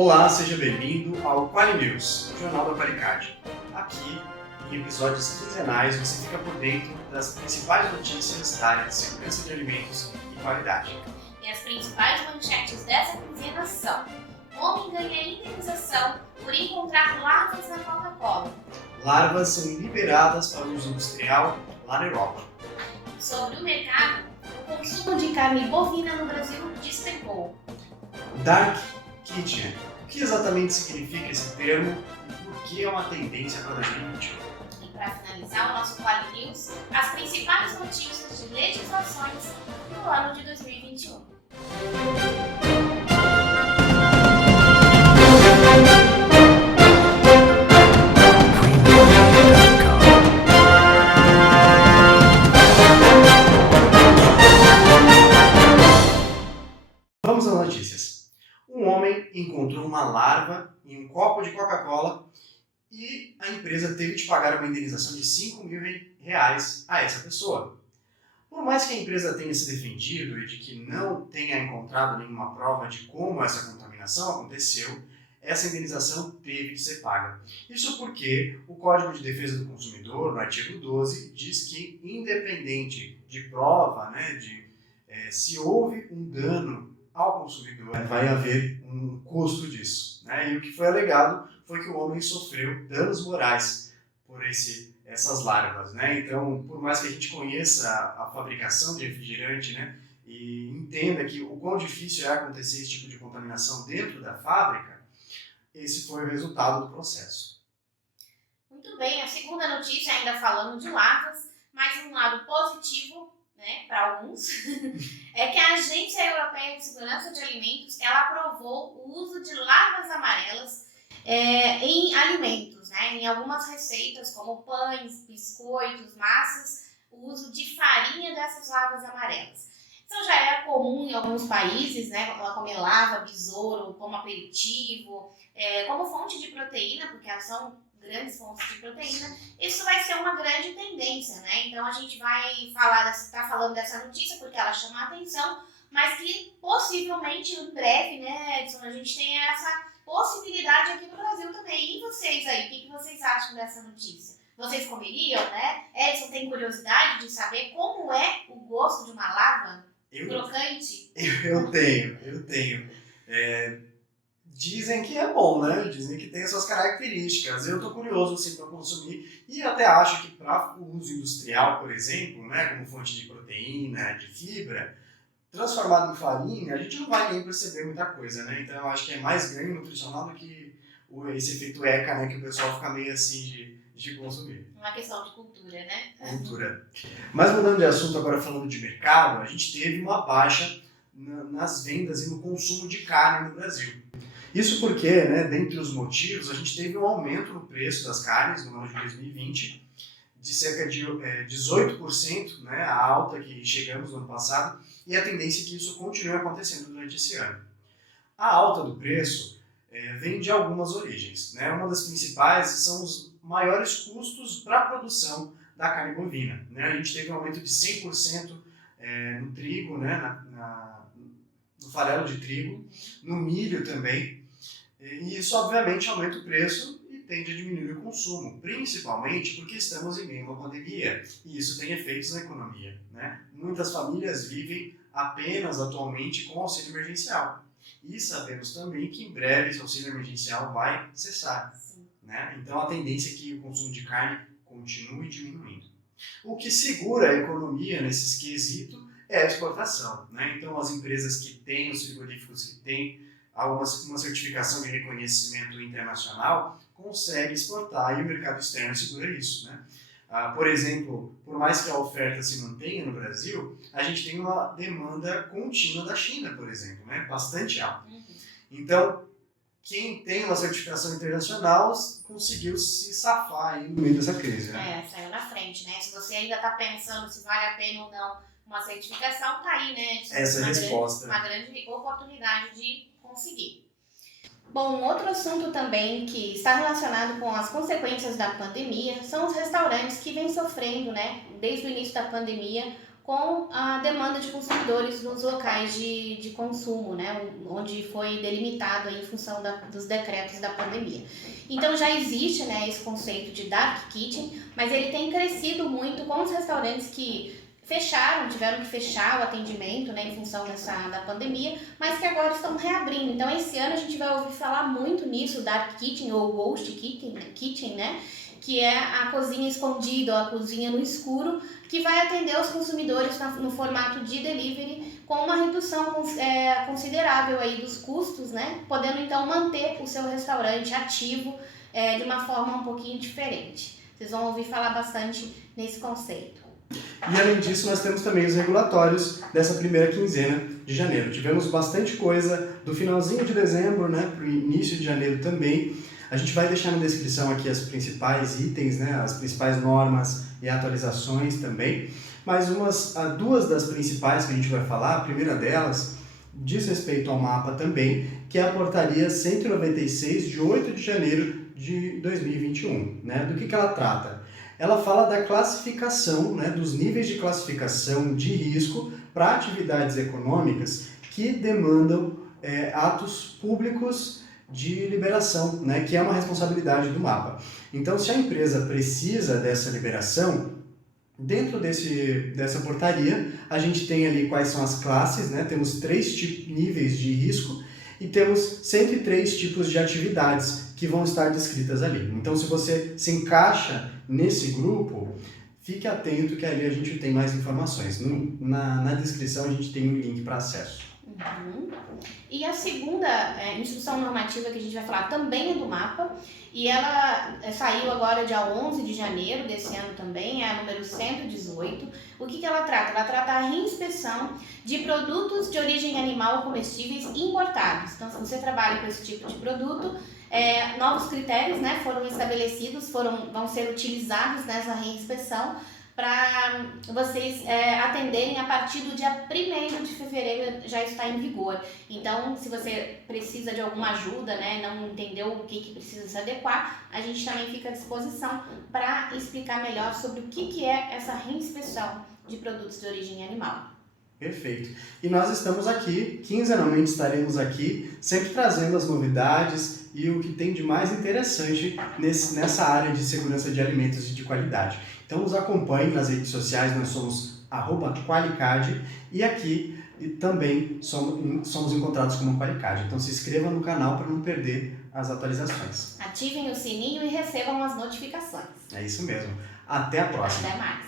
Olá, seja bem-vindo ao Quali News, o jornal da Qualicard. Aqui, em episódios quinzenais, você fica por dentro das principais notícias da área de segurança de alimentos e qualidade. E as principais manchetes dessa quinzena são: homem ganha indenização por encontrar larvas na Coca-Cola. Larvas são liberadas para uso industrial lá na Europa. Sobre o mercado, o consumo de carne bovina no Brasil despencou. Dark Kitchen. O que exatamente significa esse termo e por que é uma tendência para 2021? E para finalizar o nosso Quali News, as principais notícias de legislações no ano de 2021. Vamos às notícias. Um homem encontrou uma larva em um copo de Coca-Cola e a empresa teve de pagar uma indenização de R$5.000 a essa pessoa. Por mais que a empresa tenha se defendido e de que não tenha encontrado nenhuma prova de como essa contaminação aconteceu, essa indenização teve de ser paga. Isso porque o Código de Defesa do Consumidor, no artigo 12, diz que, independente de prova, se houve um dano ao consumidor, vai haver um custo disso. E o que foi alegado foi que o homem sofreu danos morais por essas larvas. Então, por mais que a gente conheça a fabricação de refrigerante, e entenda que o quão difícil é acontecer esse tipo de contaminação dentro da fábrica, esse foi o resultado do processo. Muito bem, a segunda notícia, ainda falando de larvas, mas um lado positivo, para alguns, é que a Agência Europeia de Segurança de Alimentos ela aprovou o uso de larvas amarelas em alimentos, em algumas receitas como pães, biscoitos, massas, o uso de farinha dessas larvas amarelas. Isso já era comum em alguns países, comer larva, besouro, como aperitivo, como fonte de proteína, porque elas são grandes fontes de proteína. Isso vai ser uma grande tendência, Então a gente vai tá falando dessa notícia porque ela chama a atenção, mas que possivelmente em breve, Edson, a gente tem essa possibilidade aqui no Brasil também. E vocês aí, o que vocês acham dessa notícia? Vocês comeriam, Edson tem curiosidade de saber como é o gosto de uma larva crocante? Eu tenho. Dizem que é bom, Dizem que tem as suas características. Eu estou curioso assim, para consumir e até acho que para o uso industrial, por exemplo, como fonte de proteína, de fibra, transformado em farinha, a gente não vai nem perceber muita coisa, Então eu acho que é mais ganho nutricional do que esse efeito ECA, que o pessoal fica meio assim de consumir. Uma questão de cultura, Cultura. Mas mudando de assunto agora, falando de mercado, a gente teve uma baixa nas vendas e no consumo de carne no Brasil. Isso porque, dentre os motivos, a gente teve um aumento no preço das carnes no ano de 2020, de cerca de 18%, a alta que chegamos no ano passado, e a tendência é que isso continue acontecendo durante esse ano. A alta do preço vem de algumas origens. Uma das principais são os maiores custos para a produção da carne bovina. A gente teve um aumento de 100% no trigo, no farelo de trigo, no milho também, e isso obviamente aumenta o preço e tende a diminuir o consumo, principalmente porque estamos em meio a uma pandemia e isso tem efeitos na economia. Muitas famílias vivem apenas atualmente com auxílio emergencial e sabemos também que em breve esse auxílio emergencial vai cessar. Então a tendência é que o consumo de carne continue diminuindo. O que segura a economia nesse quesito é a exportação. Então, as empresas que têm, os frigoríficos que têm uma certificação de reconhecimento internacional conseguem exportar e o mercado externo segura isso. Por exemplo, por mais que a oferta se mantenha no Brasil, a gente tem uma demanda contínua da China, por exemplo, bastante alta. Então, quem tem uma certificação internacional conseguiu se safar aí no meio dessa crise. Saiu na frente, Se você ainda está pensando se vale a pena ou não uma certificação, tá aí, Essa é a resposta. Uma grande oportunidade de conseguir. Bom, outro assunto também que está relacionado com as consequências da pandemia são os restaurantes que vêm sofrendo, desde o início da pandemia, com a demanda de consumidores nos locais de consumo, né, onde foi delimitado em função dos decretos da pandemia. Então já existe, né, esse conceito de dark kitchen, mas ele tem crescido muito com os restaurantes que tiveram que fechar o atendimento, né, em função da pandemia, mas que agora estão reabrindo. Então esse ano a gente vai ouvir falar muito nisso, dark kitchen ou ghost kitchen, né, que é a cozinha escondida ou a cozinha no escuro, que vai atender os consumidores no formato de delivery com uma redução considerável aí dos custos, né, podendo então manter o seu restaurante ativo de uma forma um pouquinho diferente. Vocês vão ouvir falar bastante nesse conceito. E além disso, nós temos também os regulatórios dessa primeira quinzena de janeiro. Tivemos bastante coisa do finalzinho de dezembro, né, para o início de janeiro também. A gente vai deixar na descrição aqui as principais itens, né, as principais normas e atualizações também. Mas duas das principais que a gente vai falar, a primeira delas diz respeito ao mapa também, que é a portaria 196 de 8 de janeiro de 2021. Né? Do que ela trata? Ela fala da classificação, né, dos níveis de classificação de risco para atividades econômicas que demandam atos públicos de liberação, né, que é uma responsabilidade do mapa. Então, se a empresa precisa dessa liberação, dentro dessa portaria, a gente tem ali quais são as classes, né, temos 3 níveis de risco e temos 103 tipos de atividades que vão estar descritas ali. Então, se você se encaixa nesse grupo, fique atento que ali a gente tem mais informações. Na descrição a gente tem um link para acesso. Uhum. E a segunda instrução normativa que a gente vai falar também é do mapa, e ela saiu agora dia 11 de janeiro desse ano também, é a número 118. O que ela trata? Ela trata a reinspeção de produtos de origem animal comestíveis importados. Então, se você trabalha com esse tipo de produto, novos critérios, né, foram estabelecidos, vão ser utilizados nessa reinspeção para vocês atenderem a partir do dia 1º de fevereiro, já está em vigor. Então, se você precisa de alguma ajuda, né, não entendeu o que precisa se adequar, a gente também fica à disposição para explicar melhor sobre o que é essa reinspeção de produtos de origem animal. Perfeito. E nós estamos aqui, quinzenalmente estaremos aqui, sempre trazendo as novidades e o que tem de mais interessante nessa área de segurança de alimentos e de qualidade. Então nos acompanhe nas redes sociais, nós somos @Qualicad e aqui também somos encontrados como Qualicad. Então se inscreva no canal para não perder as atualizações. Ativem o sininho e recebam as notificações. É isso mesmo. Até a próxima. Até mais.